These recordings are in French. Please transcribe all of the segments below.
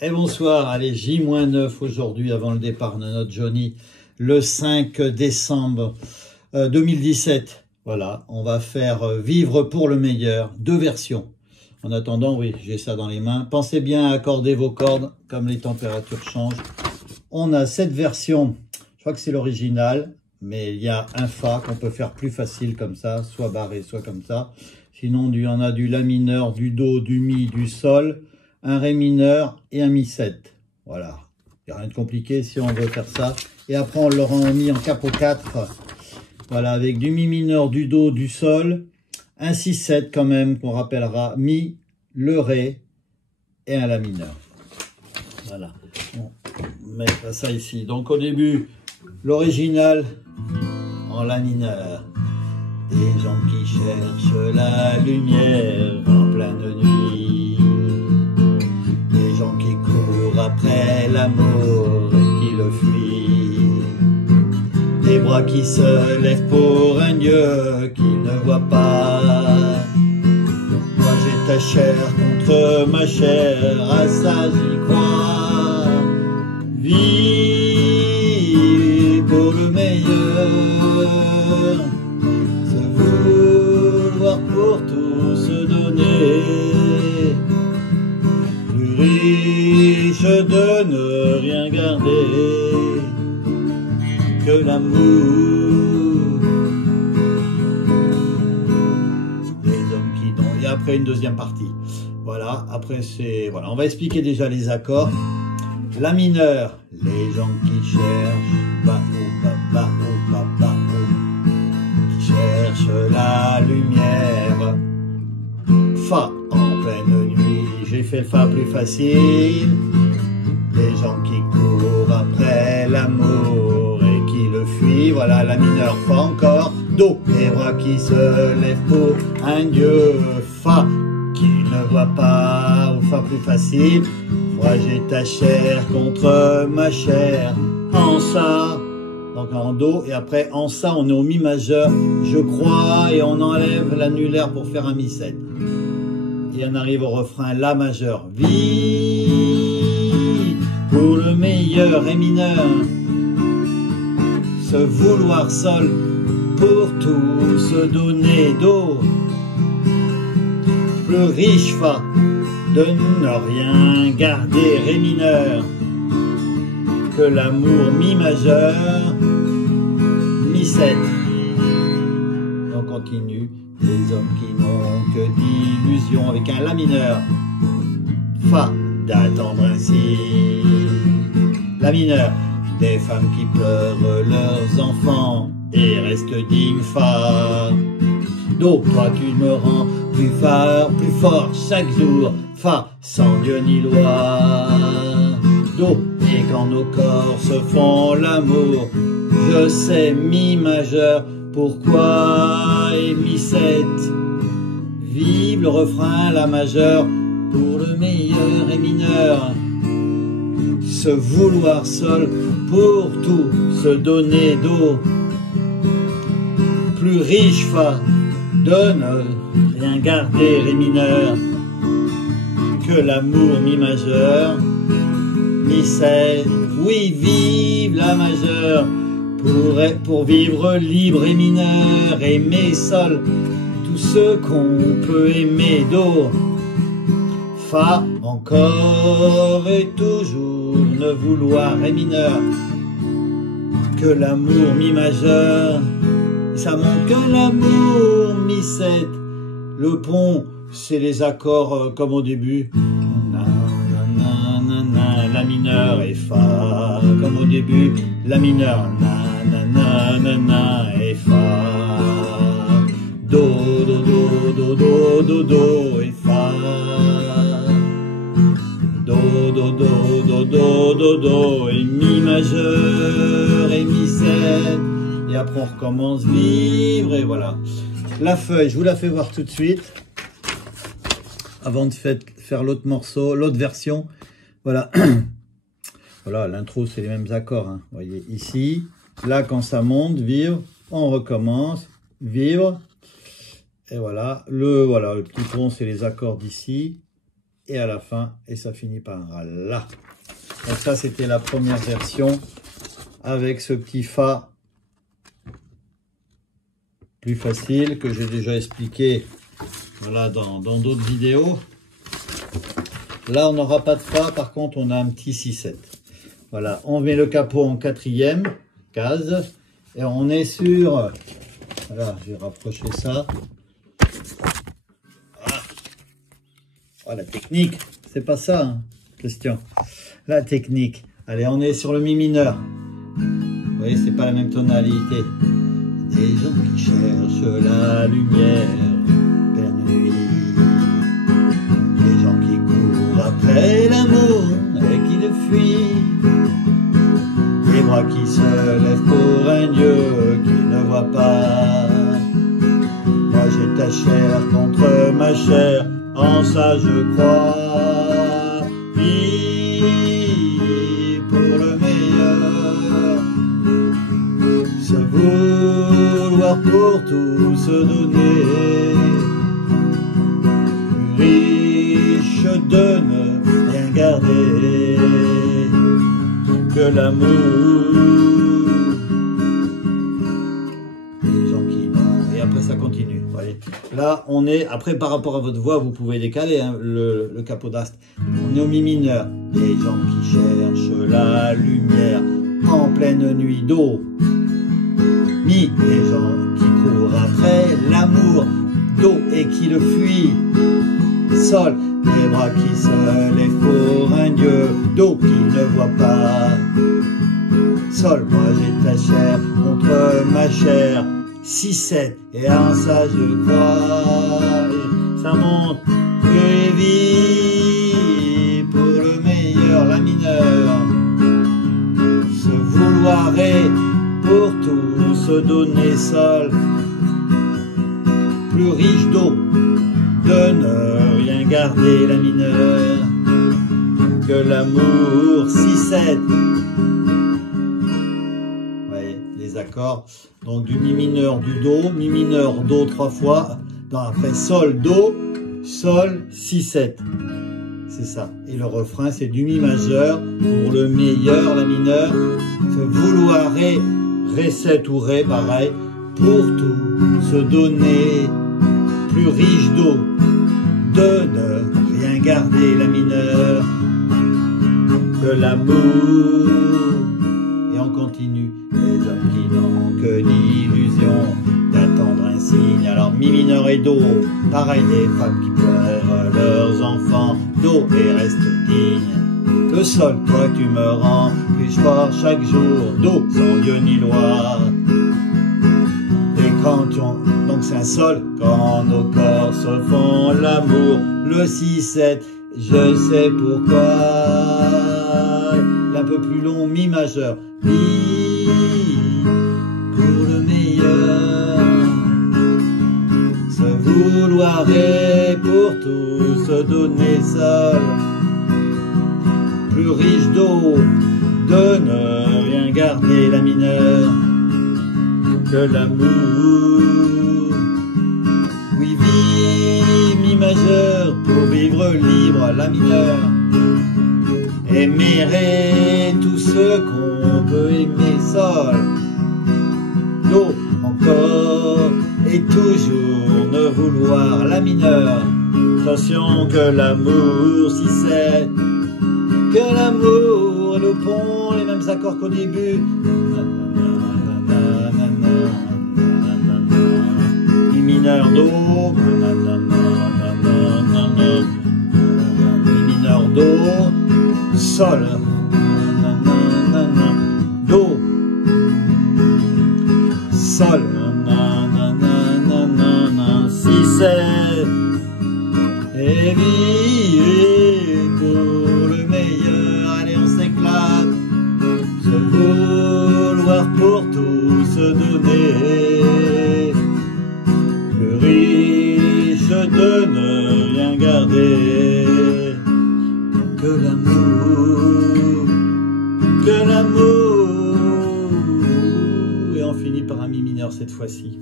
Et bonsoir, allez, J-9 aujourd'hui avant le départ de notre Johnny, le 5 décembre 2017. Voilà, on va faire vivre pour le meilleur, 2 versions. En attendant, oui, j'ai ça dans les mains. Pensez bien à accorder vos cordes, comme les températures changent. On a cette version, je crois que c'est l'original, mais il y a un Fa qu'on peut faire plus facile comme ça, soit barré, soit comme ça. Sinon, il y en a du La mineur, du Do, du Mi, du Sol, un Ré mineur et un Mi 7. Voilà, il n'y a rien de compliqué si on veut faire ça. Et après, on l'aura mis en capo 4. Voilà, avec du Mi mineur, du Do, du Sol, un 6-7 quand même, qu'on rappellera, Mi, le Ré et un La mineur. Voilà, on met ça ici. Donc au début, l'original en La mineur. Des gens qui cherchent la lumière en pleine nuit. Des gens qui courent après l'amour et qui le fuient. Des bras qui se lèvent pour un Dieu qu'ils ne voient pas. Moi j'ai ta chair contre ma chair, à ça j'y crois. Vis pour le meilleur, se vouloir pour tout se donner, plus riche de ne rien garder que l'amour. Les hommes qui donnent. Et après une deuxième partie. Voilà, après c'est... Voilà, on va expliquer déjà les accords. La mineur, les gens qui cherchent, qui cherchent la lumière. Fa en pleine nuit, j'ai fait le Fa plus facile. Les gens qui courent après l'amour et qui le fuient. Voilà, La mineur, Fa encore. Do, les bras qui se lèvent pour un Dieu. Fa qui ne voit pas, au Fa plus facile. Moi j'ai ta chair contre ma chair, en Ça, donc en Do, et après en Ça on est au Mi majeur, je crois, et on enlève l'annulaire pour faire un Mi 7. Et on arrive au refrain La majeur, vis pour le meilleur, Ré mineur, se vouloir Sol pour tout se donner, Do, plus riche Fa, de ne rien garder, Ré mineur, que l'amour, Mi majeur, Mi 7. On continue, les hommes qui n'ont que d'illusions, avec un La mineur, Fa, d'attendre ainsi, La mineur, des femmes qui pleurent leurs enfants et restent dignes, Fa. Do, toi tu me rends plus fort chaque jour, Fa, sans Dieu ni loi. Do, et quand nos corps se font l'amour, je sais, Mi majeur, pourquoi, et Mi 7. Vive le refrain, La majeur, pour le meilleur, Ré mineur, se vouloir Sol, pour tout se donner, Do, plus riche Fa, de ne rien garder, Ré mineur, que l'amour, Mi majeur, Mi 7. Oui, vive La majeure, pour vivre libre, Ré mineur, aimer Sol, tout ce qu'on peut aimer, Do, Fa, encore et toujours ne vouloir, Ré mineur, que l'amour, Mi majeur. Ça montre que l'amour, Mi 7. Le pont, c'est les accords comme au début. La mineur et Fa, comme au début. La mineur, et Fa. Do, do, do, do, do, do, do, et Fa. Do, do, do, do, do, do, do, et Mi majeur, et Mi 7. Et après on recommence, vivre, et voilà. La feuille, je vous la fais voir tout de suite, avant de faire l'autre morceau, l'autre version. Voilà, voilà, l'intro c'est les mêmes accords, hein. Vous voyez ici, là quand ça monte, vivre, on recommence, vivre, et voilà, le petit pont c'est les accords d'ici, et à la fin, et ça finit par un La. Donc ça, c'était la première version avec ce petit Fa plus facile que j'ai déjà expliqué voilà, dans d'autres vidéos. Là, on n'aura pas de Fa, par contre, on a un petit 6-7. Voilà, on met le capot en 4e case et on est sur... Voilà, je vais rapprocher ça. Voilà. Oh, la technique, c'est pas ça, hein, Christian. La technique. Allez, on est sur le Mi mineur. Vous voyez, c'est pas la même tonalité. Des gens qui cherchent la lumière, pleine nuit. Des gens qui courent après l'amour et qui le fuient. Des bras qui se lèvent pour un Dieu qu'ils ne voient pas. Moi j'ai ta chair contre ma chair, en ça je crois. Vie pour le meilleur, se vouloir pour tout se donner. Plus riche de ne rien garder que l'amour. Les gens qui n'ont... Et après ça continue. Voyez. Là on est, après par rapport à votre voix vous pouvez décaler hein, le capot d'ast. On est au Mi mineur. Les gens qui cherchent la lumière en pleine nuit d'eau. Mi, les gens qui courent après l'amour d'eau et qui le fuient. Sol, les bras qui se lèvent pour un Dieu d'eau qu'ils ne voient pas. Sol, moi j'ai ta chair contre ma chair. 6-7, et en ça je crois. Et ça monte, et vie pour le meilleur, La mineur. Se vouloir et pour tout se donner. Sol, plus riche d'eau, de ne rien garder, La mineur, que l'amour. 6-7. Voyez, les accords. Donc du Mi mineur, du Do, Mi mineur, Do 3 fois. Après Sol, Do, Sol, 6-7. C'est ça. Et le refrain, c'est du Mi majeur pour le meilleur, La mineur. Se vouloir et Ré 7 ou Ré, pareil. Pour tout se donner. Plus riche d'eau, de ne rien garder, La mineur, que l'amour. Et on continue. Les hommes qui n'ont que l'illusion d'attendre un signe. Alors Mi mineur et Do, pareil, des femmes qui pleurent leurs enfants. Do et reste digne. Le Sol, toi tu me rends plus fort chaque jour. Do, sans Dieu ni loi. Et quand on... Donc c'est un Sol, quand nos corps se font l'amour. Le 6-7, je sais pourquoi. Un peu plus long, Mi majeur. Mi pour le meilleur. Se vouloir et pour tout se donner. Sol, plus riche d'eau, de ne rien garder, La mineur, que l'amour. Oui, vie, Mi majeur, pour vivre libre, La mineur. Aimer tout ce qu'on peut aimer. Sol, Do, encore et toujours ne vouloir, La mineur. Attention que l'amour, 6-7, que l'amour, le pont, les mêmes accords qu'au début. Mi mineur, Do, Mi mineur, Do, Sol, Do, Sol, 6-7, et vie pour le meilleur. Allez, on s'éclate. Se vouloir pour tout se donner. Plus riche de ne rien garder. Que l'amour, que l'amour. Et on finit par un Mi mineur cette fois-ci.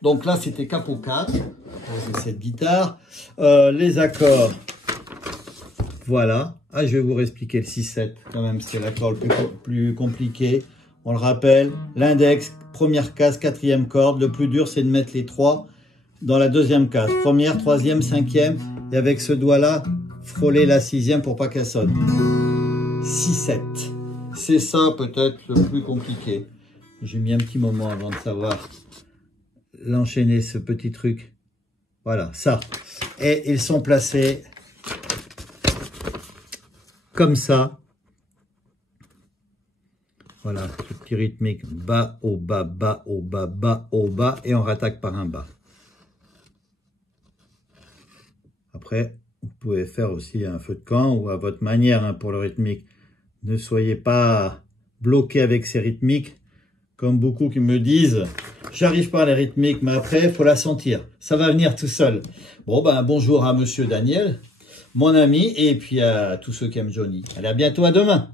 Donc là, c'était capot 4, pour cette guitare. Les accords, voilà. Ah, je vais vous réexpliquer le 6-7, quand même, c'est l'accord le plus compliqué. On le rappelle, l'index, première case, quatrième corde. Le plus dur, c'est de mettre les 3 dans la deuxième case. Première, troisième, cinquième. Et avec ce doigt-là, frôler la 6e pour pas qu'elle sonne. 6-7. C'est ça peut-être le plus compliqué. J'ai mis un petit moment avant de savoir l'enchaîner, ce petit truc. Voilà, ça. Et ils sont placés comme ça. Voilà, ce petit rythmique bas, au bas, bas, au bas, bas, au bas. Et on rattaque par un bas. Après, vous pouvez faire aussi un feu de camp ou à votre manière hein, pour le rythmique. Ne soyez pas bloqué avec ces rythmiques. Comme beaucoup qui me disent, j'arrive pas à la rythmique, mais après, il faut la sentir. Ça va venir tout seul. Bon, ben, bonjour à Monsieur Daniel, mon ami, et puis à tous ceux qui aiment Johnny. Allez, à bientôt, à demain.